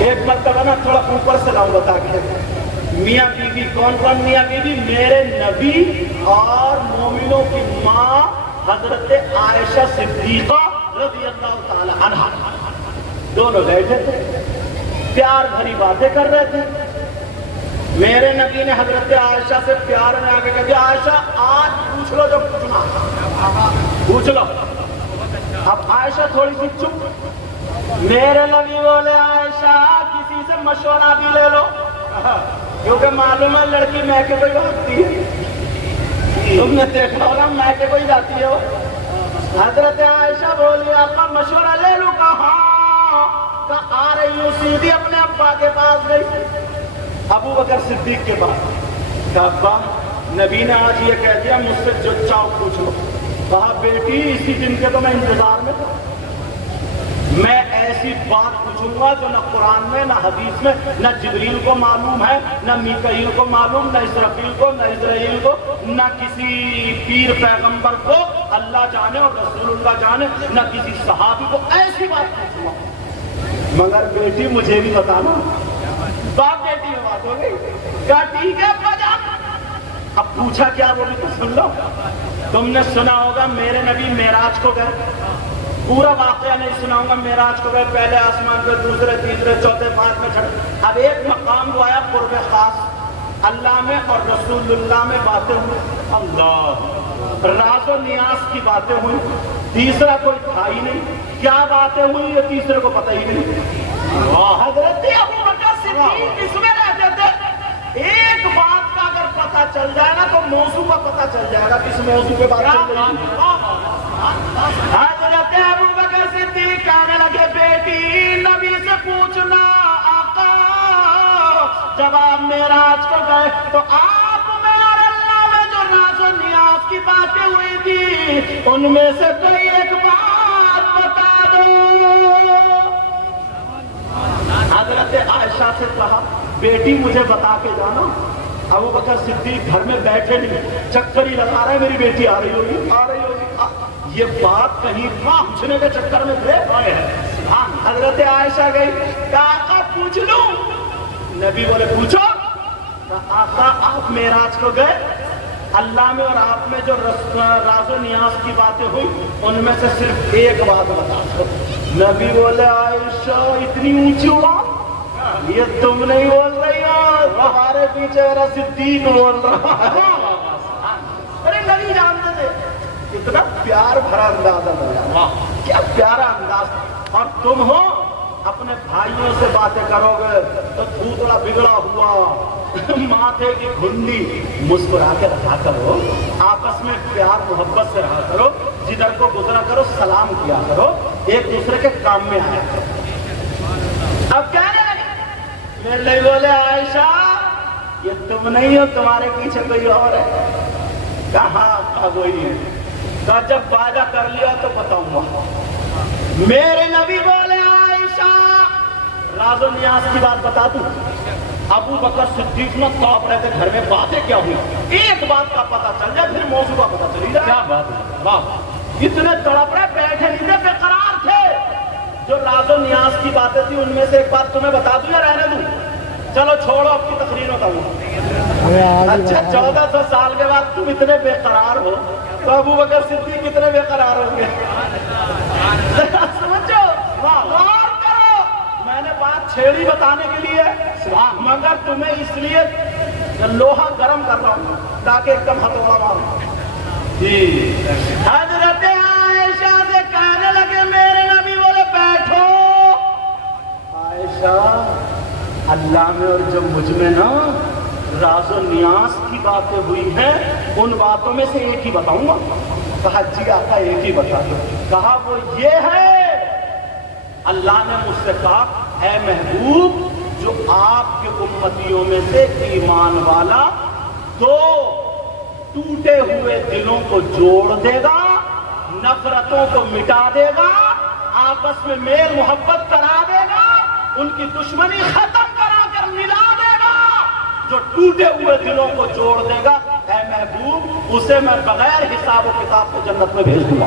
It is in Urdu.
ایک مرتبہ نا تھوڑا اوپر سے لاؤں بتا کے، میاں بیوی کون کون میاں بیوی؟ میرے نبی اور مومنوں کی ماں حضرت عائشہ صدیقہ رضی اللہ تعالی عنہا دونوں بیٹھے تھے، پیار بھری باتیں کر رہے تھے۔ میرے نبی نے حضرت عائشہ سے پیار میں آ کے کہا کہ عائشہ آج پوچھ لو جو پوچھنا پوچھ لو۔ اب عائشہ تھوڑی سی چپ، میرے نبی بولے عائشہ کسی سے مشورہ بھی لے لو، کیونکہ معلوم ہے لڑکی میکے کوئی بھاگتی ہے، تم نے دیکھا ہوگا میکے کوئی جاتی ہے وہ۔ حضرت عائشہ بولی آقا مشورہ لے لوں؟ کہا آ رہی ہوں، سیدھی اپنے ابا کے پاس گئی، ابو بکر صدیق کے پاس۔ کہا ابا نبی نے آج یہ کہہ دیا مجھ سے جو چاہو پوچھ لو۔ کہا بیٹی اسی دن کے تو میں انتظار میں تھا، میں ایسی بات پوچھوں گا جو نہ قرآن میں نہ حدیث میں نہ جبریل کو معلوم ہے، نہ میکائیل کو معلوم، نہ اسرافیل کو، نہ اسرائیل کو، نہ کسی پیر پیغمبر کو اللہ جانے اور رسول اللہ جانے، نہ کسی صحابی کو، ایسی بات پوچھوں گا مگر بیٹی مجھے بھی بتانا۔ باپ بیٹی میں بات ہو گئی، کہا ٹھیک ہے ابا جان۔ اب پوچھا کیا وہ بھی تو سن لو۔ تم نے سنا ہوگا میرے نبی معراج کو گئے، پورا واقعہ نہیں سناؤں گا، معراج کو گئے، پہلے آسمان پہ، دوسرے تیسرے چوتھے پانچویں چھٹے، اب ایک مقام کو آیا قرب خاص، اللہ میں اور رسول اللہ میں باتیں ہوئی، اللہ راز و نیاز کی باتیں ہوئی، تیسرا کوئی تھا ہی نہیں، کیا باتیں ہوئی یہ تیسرے کو پتہ ہی نہیں۔ حضرت ابو بکر صدیق اس میں رہتے تھے، ایک بات کا اگر پتہ چل جائے نا تو موضوع کا پتہ چل جائے گا کس موضوع پہ بات چل رہی ہے۔ حضرت ابو بکر صدیق کہنے لگے بیٹی نبی سے پوچھنا آقا جب آپ معراج کو گئے تو آپ میں اور اللہ میں جو راز و نیاز کی باتیں ہوئی تھی ان میں سے کوئی ایک بات بتا دو۔ حضرت عائشہ سے کہا بیٹی مجھے بتا کے جانا۔ ابو بکر صدیق گھر میں بیٹھے نہیں، چکر ہی لگا رہے میری بیٹی آ رہی ہوگی آ رہی ہوگی، یہ بات کہیں پہنچنے کے چکر میں تھے۔ حضرت عائشہ گئی، کہا آقا پوچھ لوں؟ نبی بولے پوچھو۔ کہا آقا آپ معراج کو گئے، اللہ میں اور آپ میں جو راز و نیاز کی باتیں ہوئی ان میں سے صرف ایک بات بتا دو۔ نبی بولے عائشہ اتنی اونچی بات یہ تم نہیں بول رہی ہو، ہمارے پیچھے میرا صدیق بول رہا ہے۔ ارے نبی جانتے تھے اتنا پیار بھرا انداز ہے، کیا پیارا انداز، اور تم ہو اپنے بھائیوں سے باتیں کرو گے تو تھوڑا بگڑا ہوا ماتھے کی گھنڈی مسکرا کے رکھا کرو، آپس میں پیار محبت سے رہا کرو، جدھر کو گزرا کرو سلام کیا کرو، ایک دوسرے کے کام میں آیا کرو۔ اب کہنے لگے میرے لیے بولے عائشہ یہ تم نہیں ہو، تمہارے پیچھے کوئی اور ہے۔ کہاں وہی ہے، کہا جب وعدہ کر لیا تو بتاؤں گا۔ میرے نبی بولے عائشہ راز و نیاز کی بات بتا دوں؟ ابو بکر صدیق نہ کاپ رہے تھے گھر میں، باتیں کیا ہوئی ایک بات کا پتہ چل جائے پھر موضوع کا پتہ چلی جائے۔ کیا بات ہے، واہ اتنے تڑپ رہے بیٹھے نہیں تھے، بے قرار تھے۔ جو راز و نیاز کی باتیں تھی ان میں سے ایک بات تمہیں بتا دوں یا رہنے دوں؟ چلو چھوڑو اب کی تقریر بتاؤں۔ اچھا 1400 سال کے بعد تم اتنے بے قرار ہو تو ابو بکر صدیق کتنے بے قرار ہوں گے؟ سمجھو، غور کرو، میں نے بات چھیڑی بتانے کے لیے مگر تمہیں اس لیے لوہا گرم کر رہا ہوں تاکہ ایک دم ہتھوڑا مارو۔ جی حضرت عائشہ سے کہنے لگے میرے نبی بولے بیٹھو۔ عائشہ اللہ میں اور جو مجھ میں نا راز و نیاز کی باتیں ہوئی ہیں ان باتوں میں سے ایک ہی بتاؤں گا۔ کہا جی آقا ایک ہی بتا دو۔ کہا وہ یہ ہے اللہ نے مجھ سے کہا اے محبوب جو آپ کے امتیوں میں سے ایمان والا دو ٹوٹے ہوئے دلوں کو جوڑ دے گا، نفرتوں کو مٹا دے گا، آپس میں میل محبت کرا دے گا، ان کی دشمنی ختم کرا کر ملا دے گا، جو ٹوٹے ہوئے دلوں کو جوڑ دے گا اے محبوب اسے میں بغیر حساب و کتاب کو جنت میں بھیج دوں گا۔